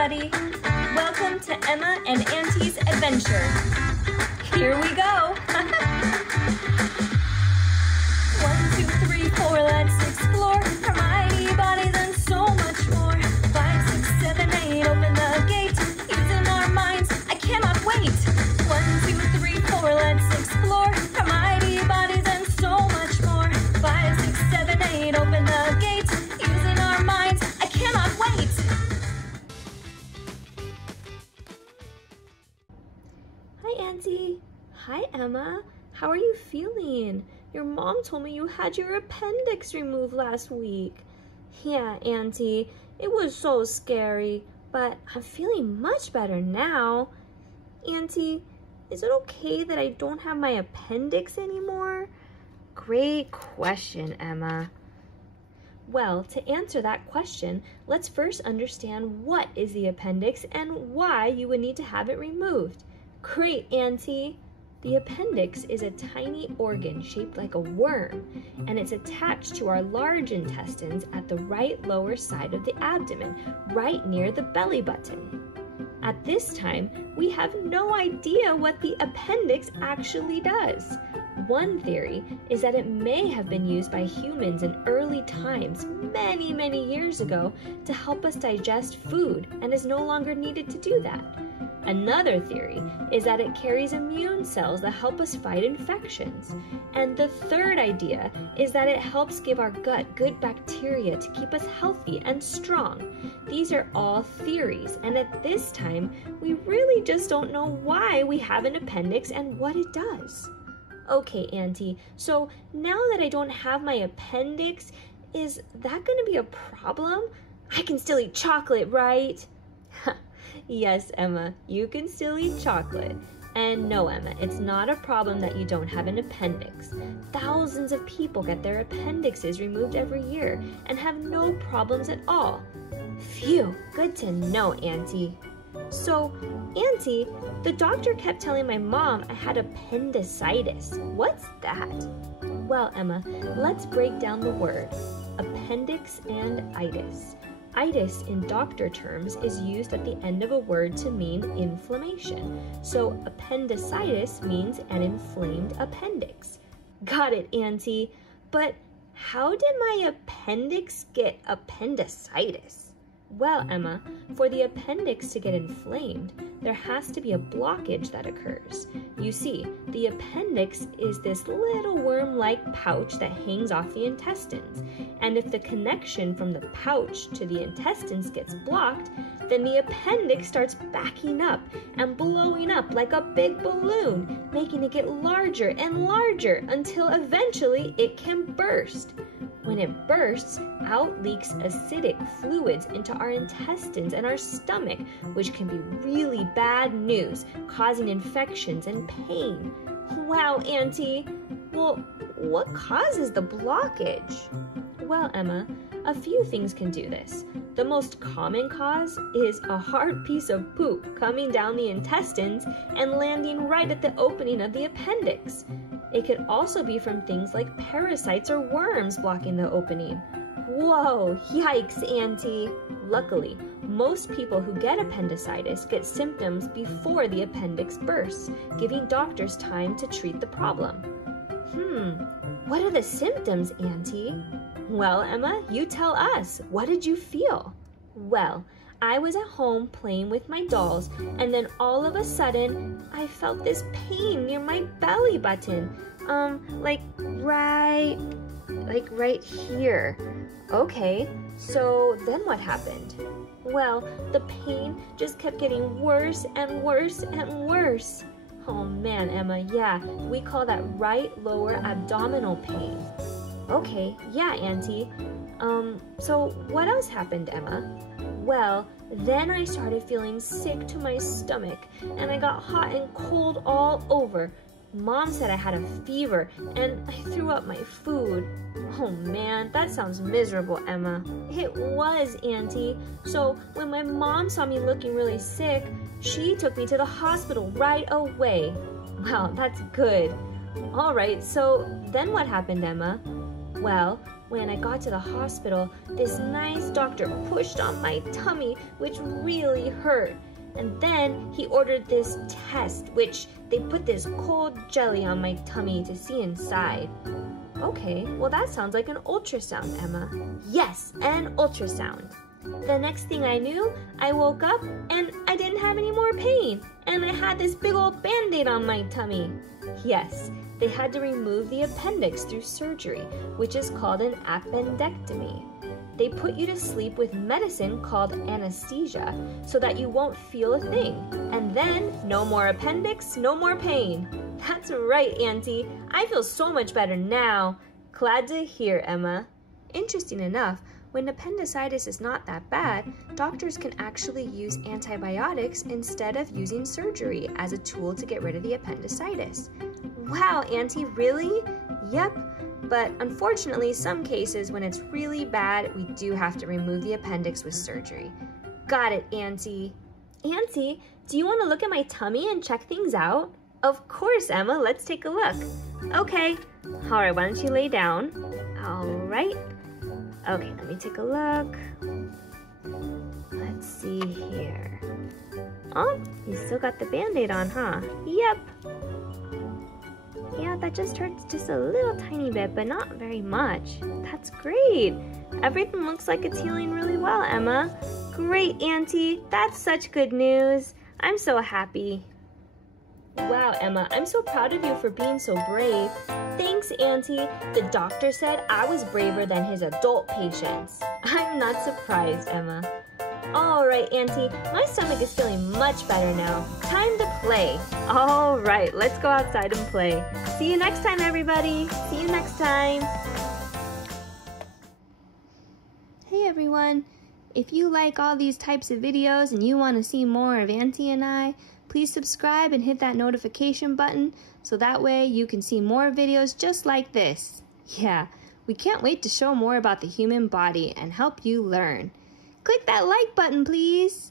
everybody! Welcome to Emma and Auntie's adventure. Here we go! 1, 2, 3, 4, let's explore our mighty bodies and so much more. 5, 6, 7, 8, open the gate. Using our minds, I cannot wait. 1, 2, 3, 4, let's explore our mighty bodies and so much more. 5, 6, 7, 8, open the gate. Using our minds, I cannot wait. Hi, Auntie. Hi, Emma. How are you feeling? Your mom told me you had your appendix removed last week. Yeah, Auntie, it was so scary, but I'm feeling much better now. Auntie, is it okay that I don't have my appendix anymore? Great question, Emma. Well, to answer that question, let's first understand what is the appendix and why you would need to have it removed. Great, Auntie. The appendix is a tiny organ shaped like a worm, and it's attached to our large intestines at the right lower side of the abdomen, right near the belly button. At this time, we have no idea what the appendix actually does. One theory is that it may have been used by humans in early times, many, many years ago, to help us digest food and is no longer needed to do that. Another theory is that it carries immune cells that help us fight infections. And the third idea is that it helps give our gut good bacteria to keep us healthy and strong. These are all theories, and at this time, we really just don't know why we have an appendix and what it does. Okay, Auntie, so now that I don't have my appendix, is that going to be a problem? I can still eat chocolate, right? Yes, Emma, you can still eat chocolate. And no, Emma, it's not a problem that you don't have an appendix. Thousands of people get their appendixes removed every year and have no problems at all. Phew, good to know, Auntie. So, Auntie, the doctor kept telling my mom I had appendicitis. What's that? Well, Emma, let's break down the word. Appendix and itis. Itis, in doctor terms, is used at the end of a word to mean inflammation. So appendicitis means an inflamed appendix. Got it, Auntie. But how did my appendix get appendicitis? Well, Emma, for the appendix to get inflamed, there has to be a blockage that occurs. You see, the appendix is this little worm-like pouch that hangs off the intestines. And if the connection from the pouch to the intestines gets blocked, then the appendix starts backing up and blowing up like a big balloon, making it get larger and larger until eventually it can burst. When it bursts, out leaks acidic fluids into our intestines and our stomach, which can be really bad news, causing infections and pain. Wow, Auntie! Well, what causes the blockage? Well, Emma, a few things can do this. The most common cause is a hard piece of poop coming down the intestines and landing right at the opening of the appendix. It could also be from things like parasites or worms blocking the opening. Whoa, yikes, Auntie. Luckily, most people who get appendicitis get symptoms before the appendix bursts, giving doctors time to treat the problem. What are the symptoms, Auntie? Well, Emma, you tell us. What did you feel? Well, I was at home playing with my dolls, and then all of a sudden, I felt this pain near my belly button. Like right here. Okay, so then what happened? Well, the pain just kept getting worse and worse and worse. Oh man, Emma, yeah, we call that right lower abdominal pain. Okay, yeah, Auntie. So what else happened, Emma? Well, then I started feeling sick to my stomach, and I got hot and cold all over. Mom said I had a fever, and I threw up my food. Oh man, that sounds miserable, Emma. It was, Auntie. So when my mom saw me looking really sick, she took me to the hospital right away. Wow, that's good. All right, so then what happened, Emma? Well, when I got to the hospital, this nice doctor pushed on my tummy, which really hurt. And then he ordered this test, which they put this cold jelly on my tummy to see inside. Okay, well that sounds like an ultrasound, Emma. Yes, an ultrasound. The next thing I knew, I woke up and I didn't have any more pain. And I had this big old band-aid on my tummy. Yes, they had to remove the appendix through surgery, which is called an appendectomy. They put you to sleep with medicine called anesthesia so that you won't feel a thing. And then, no more appendix, no more pain. That's right, Auntie. I feel so much better now. Glad to hear, Emma. Interesting enough, when appendicitis is not that bad, doctors can actually use antibiotics instead of using surgery as a tool to get rid of the appendicitis. Wow, Auntie, really? Yep. But unfortunately, some cases when it's really bad, we do have to remove the appendix with surgery. Got it, Auntie. Auntie, do you want to look at my tummy and check things out? Of course, Emma. Let's take a look. Okay. All right, why don't you lay down? All right. Okay, let me take a look. Let's see here. Oh, you still got the Band-Aid on, huh? Yep. Yeah, that just hurts just a little tiny bit, but not very much. That's great. Everything looks like it's healing really well, Emma. Great, Auntie. That's such good news. I'm so happy. Wow, Emma, I'm so proud of you for being so brave. Thanks, Auntie. The doctor said I was braver than his adult patients. I'm not surprised, Emma. All right, Auntie, my stomach is feeling much better now. Time to play. All right, let's go outside and play. See you next time, everybody. See you next time. Hey, everyone. If you like all these types of videos and you want to see more of Auntie and I, please subscribe and hit that notification button so that way you can see more videos just like this. Yeah, we can't wait to show more about the human body and help you learn. Click that like button, please.